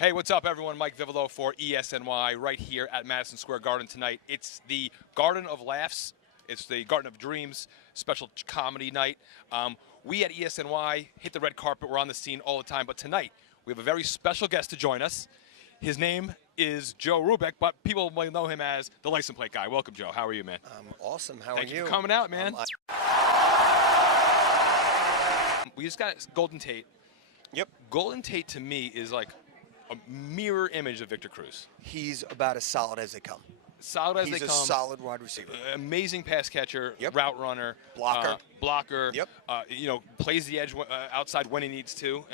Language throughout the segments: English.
Hey, what's up, everyone? Mike Vivalo for ESNY right here at Madison Square Garden tonight. It's the Garden of Laughs. It's the Garden of Dreams special comedy night. We at ESNY hit the red carpet. We're on the scene all the time. But tonight, we have a very special guest to join us. His name is Joe Rubeck, but people might know him as the license plate guy. Welcome, Joe. How are you, man? I'm awesome. How are you? Thank you for coming out, man. We just got Golden Tate. Yep. Golden Tate, to me, is like a mirror image of Victor Cruz. He's about as solid as they come. Solid as they come. He's a solid wide receiver. Amazing pass catcher, Yep. route runner, Blocker. Yep. Plays the edge outside when he needs to.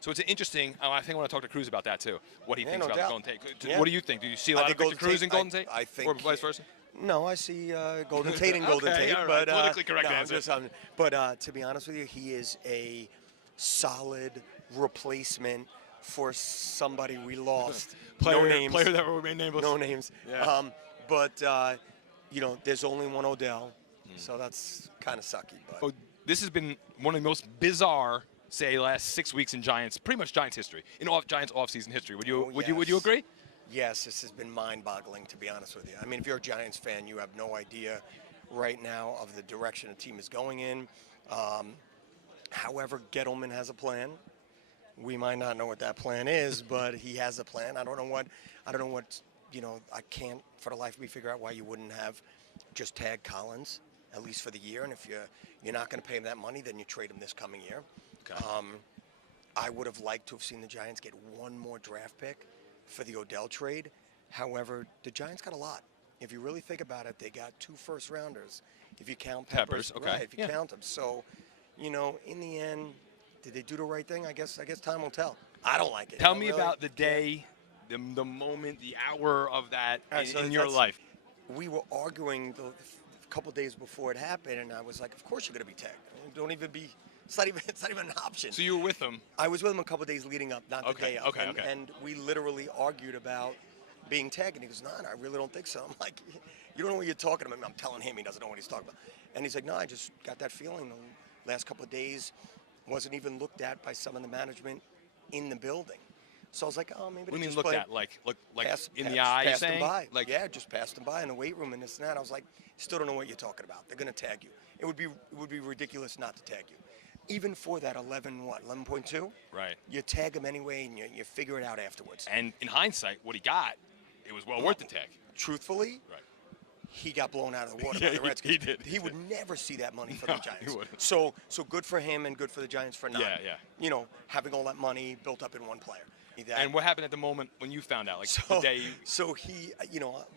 So it's interesting. I think I want to talk to Cruz about that too. What he thinks about Golden Tate. Yeah. What do you think? Do you see a lot of Victor Cruz in Golden Tate? I think, or vice versa? No, I see Golden Tate and Golden Tate. All But right. Politically correct answer. To be honest with you, he is a solid replacement for somebody we lost. Player names. Player that will remain nameless. No names. Yeah. There's only one Odell, so that's kind of sucky. But This has been one of the most bizarre, say, last 6 weeks in Giants, pretty much Giants history, in Giants offseason history. Would you agree? Yes, this has been mind-boggling, to be honest with you. I mean, if you're a Giants fan, you have no idea right now of the direction a team is going in. However, Gettleman has a plan. We might not know what that plan is, but he has a plan. I don't know what. I can't for the life of me figure out why you wouldn't have just tag Collins at least for the year. And if you're not going to pay him that money, then you trade him this coming year. Okay. I would have liked to have seen the Giants get one more draft pick for the Odell trade. However, the Giants got a lot. If you really think about it, they got 2 first-rounders. If you count Peppers, okay. Right, if you count them. So, in the end, did they do the right thing? I guess time will tell. I don't like it. Tell me about the day, the moment, the hour of that in your life. We were arguing a couple days before it happened, and I was like, "Of course you're going to be tagged. Don't even be. It's not even an option." So you were with him. I was with him a couple days leading up, not the day of. Okay. And we literally argued about being tagged, and he goes, "No, I really don't think so." I'm like, "You don't know what you're talking about." I'm telling him he doesn't know what he's talking about, and he's like, "No, I just got that feeling the last couple of days." Wasn't even looked at by some of the management in the building. So I was like, oh, maybe What do you they mean just looked at? Like in the eye, passed saying? them by. Like, yeah, just passed them by in the weight room and this and that. I was like, still don't know what you're talking about. They're going to tag you. It would be ridiculous not to tag you. Even for that 11.2? Right. You tag them anyway and you figure it out afterwards. And in hindsight, what he got, it was well worth the tag. Truthfully, right. He got blown out of the water by the Redskins. He did. He would never see that money from the Giants. He wouldn't. So good for him and good for the Giants for not, having all that money built up in one player. And what happened at the moment when you found out? Like the day. So he,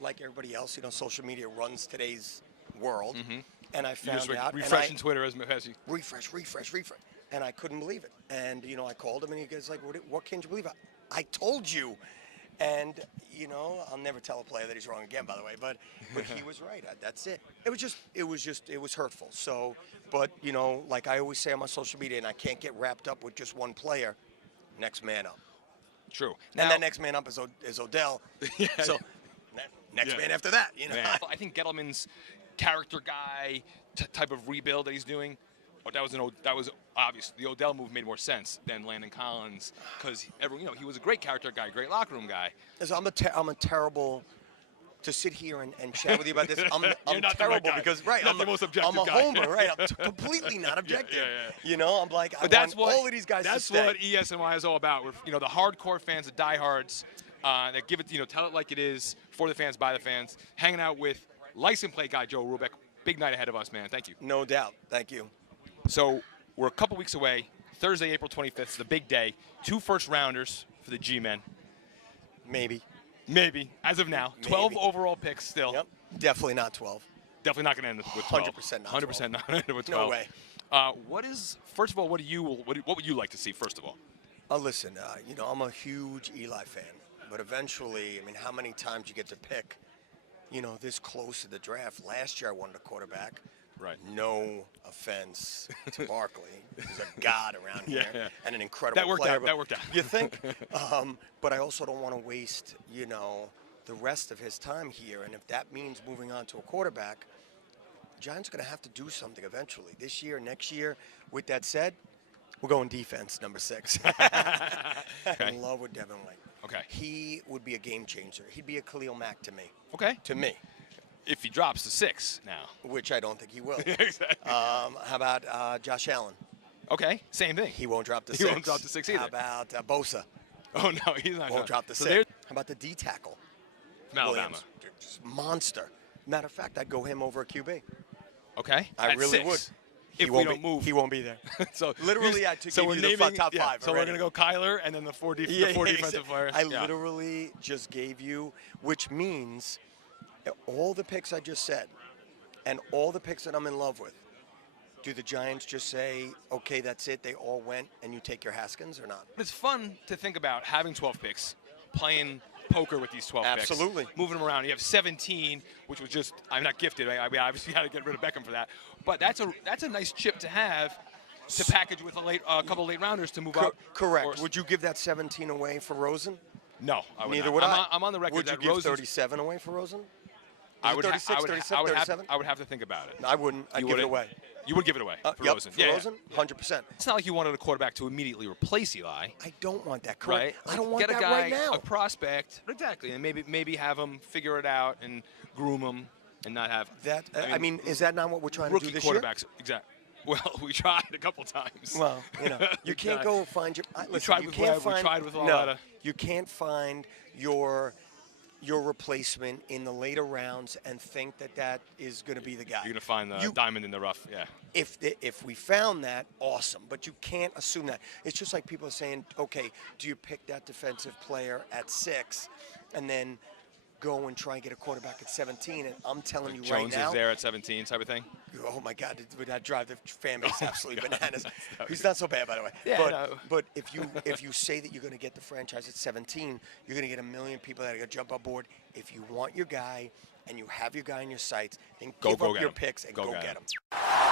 like everybody else, social media runs today's world. Mm-hmm. And I found out. Refreshing Twitter as you. Refresh. And I couldn't believe it. And, I called him and he goes like, what can't you believe? I told you. And, I'll never tell a player that he's wrong again, by the way, but he was right. That's it. It was hurtful. So, but, like I always say on my social media, and I can't get wrapped up with just one player, next man up. True. And that next man up is Odell. Yeah. So, next man after that, I think Gettleman's character guy type of rebuild that he's doing, that was obvious. The Odell move made more sense than Landon Collins because he was a great character guy, great locker room guy. So I'm a terrible to sit here and chat with you about this. I'm not terrible because I'm the most objective I'm a guy. homer, right? I'm completely not objective. Yeah. I'm like, I want all of these guys to stay. That's what ESNY is all about. We're, the hardcore fans, the diehards that give it, tell it like it is, for the fans, by the fans. Hanging out with license plate guy Joe Rubeck. Big night ahead of us, man. Thank you. No doubt. Thank you. So we're a couple weeks away. Thursday, April 25th, the big day. 2 first-rounders for the G-men. Maybe. As of now. 12 overall picks still. Yep. Definitely not 12. Definitely not going to end with 12. 100% not 100% not end with 12. No way. First of all, what would you like to see, first of all? Listen, I'm a huge Eli fan. But eventually, how many times you get to pick, this close to the draft? Last year I wanted a quarterback. Right. No offense to Barkley. He's a god around here and an incredible player. That worked out. You think? But I also don't want to waste, the rest of his time here. And if that means moving on to a quarterback, Giants are going to have to do something eventually. This year, next year. With that said, We're going defense, number 6. Okay. In love with Devin White. Okay. He would be a game changer. He'd be a Khalil Mack to me. Okay. To me. If he drops to 6 now. Which I don't think he will. Exactly. How about Josh Allen? Okay. Same thing. He won't drop to 6. He won't drop to 6 either. How about Bosa? Oh, no, he's not. Won't drop to So 6. How about the D tackle? from Alabama. Williams. Just monster. Matter of fact, I'd go him over a QB. Okay. I At really 6. would. If we don't move. He won't be there. So Literally, I took you the top 5 So we're already. going to go Kyler and then the four defensive players. I literally just gave you, which means all the picks I just said and all the picks that I'm in love with, do the Giants just say, okay, that's it, they all went, and you take your Haskins or not? It's fun to think about having 12 picks, playing poker with these 12 Absolutely. picks. Moving them around. You have 17, which was just, I'm not gifted. I mean, obviously had to get rid of Beckham for that. But that's a nice chip to have to package with a couple late rounders to move up. Correct. Would you give that 17 away for Rosen? No, I would Neither not. would I. I'm on the record would that you give Rosen. 37 away for Rosen? I would, 36, 37, 37? I would have to think about it. I wouldn't. I'd give it away. You would give it away for Yep, Rosen. for Rosen, 100%. It's not like you wanted a quarterback to immediately replace Eli. I don't want that. Right? I don't want Get a that guy, right now. a prospect, exactly, and maybe have him figure it out and groom him and not have That. I mean, is that not what we're trying to do rookie this quarterbacks. Exactly. Well, we tried a couple times. year? Well, you can't go find your. Listen, tried you with can't Webb, we find. tried with a no, lot of- you can't find your replacement in the later rounds and think that is going to be the guy. You're gonna find the diamond in the rough. Yeah. If we found that, awesome. But you can't assume that. It's just like people are saying, okay, do you pick that defensive player at 6 and then go and try and get a quarterback at 17? And I'm telling you Jones right now. is there at 17 type of thing. Oh, my God. Would that drive the fan base absolutely bananas? He's not so bad, by the way. Yeah, but, I know. but if you say that you're going to get the franchise at 17, you're going to get a million people that are going to jump on board. If you want your guy and you have your guy in your sights, then give up get your him. picks and Go go get get him. him.